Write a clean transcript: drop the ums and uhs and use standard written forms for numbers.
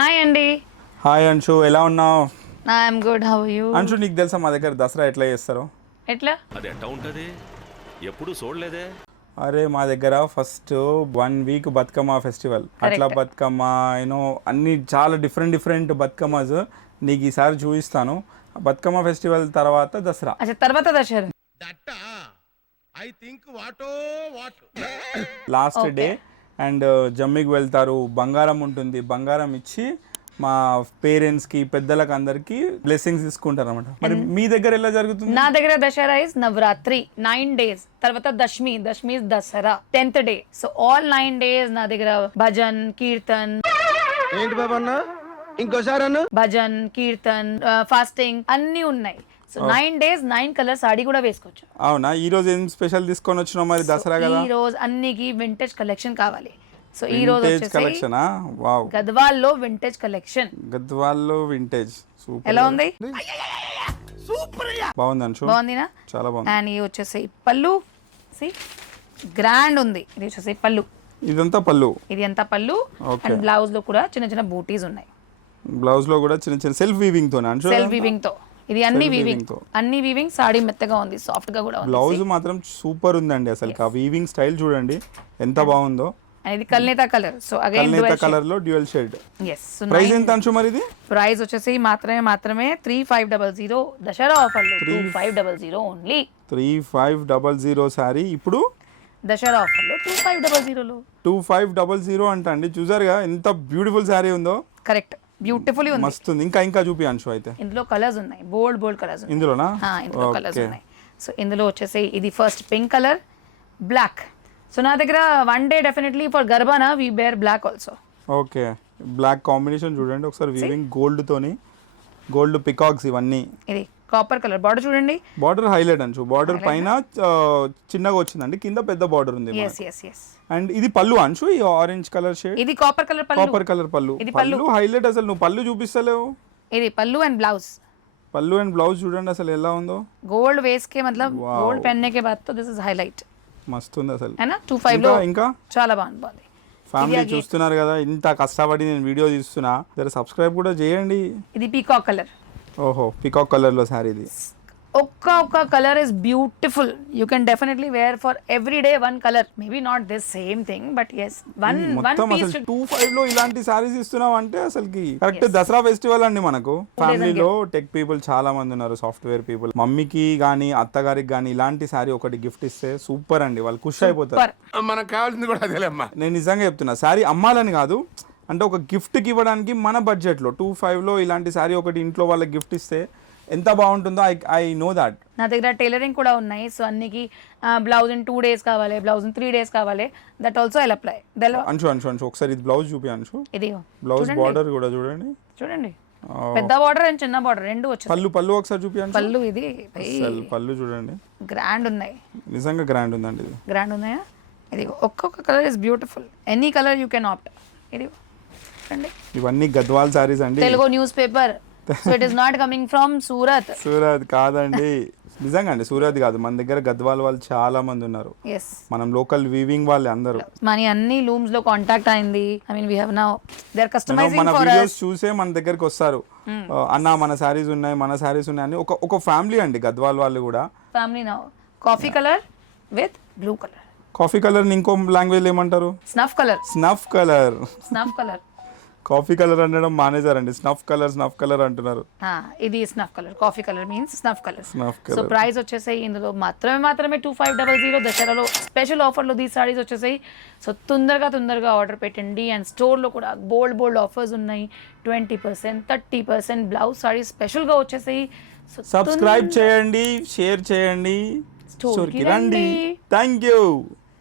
Hi అండి. Hi Anshu, ఎలా ఉన్నావు? I'm good, how are you? Anshu, నీకు తెలుసా మా దగ్గర దసరా ఎట్లా చేస్తారో? ఎట్లా? అది ఎట్టా ఉంటది? ఎప్పుడు చూడలేదే. అరే మా దగ్గర ఫస్ట్ 1 వీక్ బతుకమ్మ ఫెస్టివల్, అట్లా బతుకమ్మ అన్ని చాలా డిఫరెంట్ బతుకమ్మస్ నీకు ఈసారి చూపిస్తాను. బతుకమ్మ ఫెస్టివల్ తర్వాత దసరా. తర్వాత దసరా లాస్ట్ డే అండ్ జమ్మికి వెళ్తారు, బంగారం ఉంటుంది, బంగారం ఇచ్చి మా పేరెంట్స్ కి పెద్దలకు అందరికి బ్లెస్సింగ్స్ తీసుకుంటారు అనమాట. మరి మీ దగ్గర ఎలా జరుగుతుంది? నా దగ్గర దసరా ఇస్ నవరాత్రి 9 days, తర్వాత Dashami is Dasara 10th day. So all 9 days నా దగ్గర భజన్ కీర్తన్. ఏంటి బాబన్న ఇంకోసారి అన్న? భజన్ కీర్తన్ ఫాస్టింగ్ అన్ని ఉన్నాయి. సో 9 days 9 కలర్ సాడీ కూడా వేసుకోవచ్చు. అవునా? ఈ రోజు ఏం స్పెషల్ తీసుకొని వచ్చినావు మరి దసరా కదా? ఈ రోజు అన్నికి వింటేజ్ కలెక్షన్ కావాలి. సో ఈ రోజు వచ్చేసి వావ్, గద్వాల్లో వింటేజ్ కలెక్షన్. గద్వాల్లో వింటేజ్ సూపర్. ఎలా ఉంది? బాగుంది అంశు, బాగుందినా? చాలా బాగుంది. అండ్ ఇది వచ్చేసి పళ్ళు, గ్రాండ్ ఉంది. ఇది వచ్చేసి పళ్ళు, ఇదంతా పళ్ళు. ఇది ఎంత పళ్ళు. అండ్ బ్లౌజ్ లో కూడా చిన్న చిన్న బూటీస్ ఉన్నాయి. బ్లౌజ్ లో కూడా చిన్న చిన్న సెల్ఫ్ వీవింగ్ తో అంశు, సెల్ఫ్ వీవింగ్ తో. ఇది అన్ని వీవింగ్ సాడీ మెత్తగా ఉంది, సాఫ్ట్ గా కూడా ఉంది. బ్లౌజ్ మాత్రం సూపర్ ఉందండి అసలు. ఆ వీవింగ్ స్టైల్ చూడండి ఎంత బాగుందో. ఇది కల్నేత కలర్. సో అగైన్ కల్నేత కలర్ లో dual shade. yes. So price ఎంత అంశు మరి ఇది? ప్రైస్ వచ్చేసి మాత్రమే 3500 దసరా ఆఫర్ లో 2500 ఓన్లీ. 3500 సారీ ఇప్పుడు దసరా ఆఫర్ లో 2500 లో 2500 అంట అండి. చూసారుగా ఎంత బ్యూటిఫుల్ సారీ ఉందో. కరెక్ట్, బ్యూటిఫుల్లీ ఉంది, మస్తు ఉంది. ఇంకా చూపి అంశు. అయితే ఇందులో కలర్స్ ఉన్నాయి, బోల్డ్ కలర్స్ ఉన్నాయి. ఇందులోనా? ఇందులో కలర్స్ ఉన్నాయి. సో ఇందులో వచ్చేసి ఇది first pink colour, black. So నా దగ్గర 1 day డెఫినెట్లీ ఫర్ గర్బానా we wear black also. Okay, black combination చూడండి ఒకసారి. వీవింగ్ గోల్డ్ తోని, గోల్డ్ పికాక్స్ ఇవన్నీ. ఇది కాపర్ కలర్. బార్డర్ చూడండి, బార్డర్ హైలైట్ అంచు. బార్డర్ పైన చిన్నగా వచ్చిందండి, కింద పెద్ద బార్డర్ ఉంది. అండ్ ఇది పళ్ళు అంచు, ఈ ఆరెంజ్ కలర్ షేడ్. ఇది కాపర్ కలర్ పళ్ళు. కాపర్ కలర్ పళ్ళు. పళ్ళు హైలైట్ అసలు. నువ్వు పళ్ళు చూపిస్తలేవు. ఇది పళ్ళు అండ్ బ్లౌజ్. పళ్ళు అండ్ బ్లౌజ్ చూడండి అసలు ఎలా ఉందో. గోల్డ్ వేస్ కే మతలబ్ గోల్డ్ పहनने के बाद तो दिस इज हाईलाइट. మస్తు ఉంది అసలు. है ना? 25 లో ఇంకా చాలా బాగుంది. ఫ్యామిలీ చూస్తున్నారు కదా, ఇంత కష్టపడి నేను వీడియో తీస్తున్నా, జర సబ్స్క్రైబ్ కూడా చేయండి. ఇది పీకాక్ కలర్. ఓహో, పీకాక్ కలర్ లో సారీ ఇది. ఒక్క colour is beautiful. You can definitely wear for every day one colour. Maybe not this same thing but yes one piece. 25 లో ఇలాంటి సారీస్ ఇస్తున్నాం అంటే అసలుకి కరెక్ట్ దసరా ఫెస్టివల్ అండి. మనకు ఫ్యామిలీలో టెక్ పీపుల్ చాలా మంది ఉన్నారు, సాఫ్ట్వేర్ పీపుల్. మమ్మీకి గానీ అత్తగారికి గానీ ఇలాంటి సారీ ఒకటి గిఫ్ట్ ఇస్తే సూపర్ అండి, వాళ్ళు ఖుషి అయిపోతారు. మనకు కావాల్సింది కూడా అదేలేమ్మా. నేను నిజంగా చెప్తున్నా, సారీ అమ్మాలని కాదు, అంటే ఒక గిఫ్ట్కి ఇవ్వడానికి మన బడ్జెట్లో 25 లో ఇలాంటి సారీ ఒకటి ఇంట్లో వాళ్ళకి గిఫ్ట్ ఇస్తే ఎంత బాగుంటుందో. I know that. నా దగ్గర టైలరింగ్ కూడా ఉన్నాయి. సో అన్నికి బ్లౌజ్ ఇన్ 2 days కావాలి, బ్లౌజ్ ఇన్ 3 days కావాలి. That also I apply. Anshu ఒకసారి ఇది బ్లౌజ్ చూపి అంశు. ఇది బ్లౌజ్ బార్డర్ కూడా చూడండి. పెద్ద బార్డర్ అండ్ చిన్న బార్డర్ రెండు వచ్చాయి. పళ్ళు ఒకసారి చూపి అంశు. పళ్ళు ఇది పళ్ళు చూడండి, గ్రాండ్ ఉన్నాయి. నిజంగా గ్రాండ్ ఉందండి. ఇది గ్రాండ్ ఉన్నాయా? ఇది ఒక్కొక్క colour is beautiful. Any colour you can opt. ఇది చూడండి, ఇవన్నీ గద్వాల్ సారీస్ అండి. Telugu news paper. So it is not coming from Surat. Surat కాదండి, నిజంగా అండి. సూరత్ కాదు, మన దగ్గర గద్వాల్ వాళ్ళు చాలా మంది ఉన్నారు. మనం లోకల్ వీవింగ్ వాళ్ళే అందరూ. మన అన్ని లూమ్స్ లో కాంటాక్ట్ అయింది. I mean we have now they are customising మన ఫర్ వీడియోస్ చూసే మన దగ్గరికి వస్తారు. అన్న మన సారీస్ ఉన్నాయి అని. ఒక ఫ్యామిలీ అండి గద్వాల్ వాళ్ళు కూడా. Family now coffee colour with blue colour. Coffee colour ని ఇంకో లాంగ్వేజ్ ఏమంటారు? Snuff colour. Snuff colour. Snuff colour. Coffee colour అనడం మానేజారండి, స్నఫ్ కలర్ అంటున్నారు. ఇది snuff colour. Coffee colour means snuff colour. So price వచ్చేసాయి ఇందులో మాత్రమే 2500 దసరాలో స్పెషల్ ఆఫర్లో దీ సారీస్ వచ్చేసాయి. సో తొందరగా ఆర్డర్ పెట్టండి. అండ్ స్టోర్లో కూడా బోల్డ్ ఆఫర్స్ ఉన్నాయి. 20%, 30% బ్లౌజ్ సారీస్ స్పెషల్గా వచ్చేసాయి. సో సబ్స్క్రైబ్ చేయండి, షేర్ చేయండి, స్టోర్కి రండి. Thank you.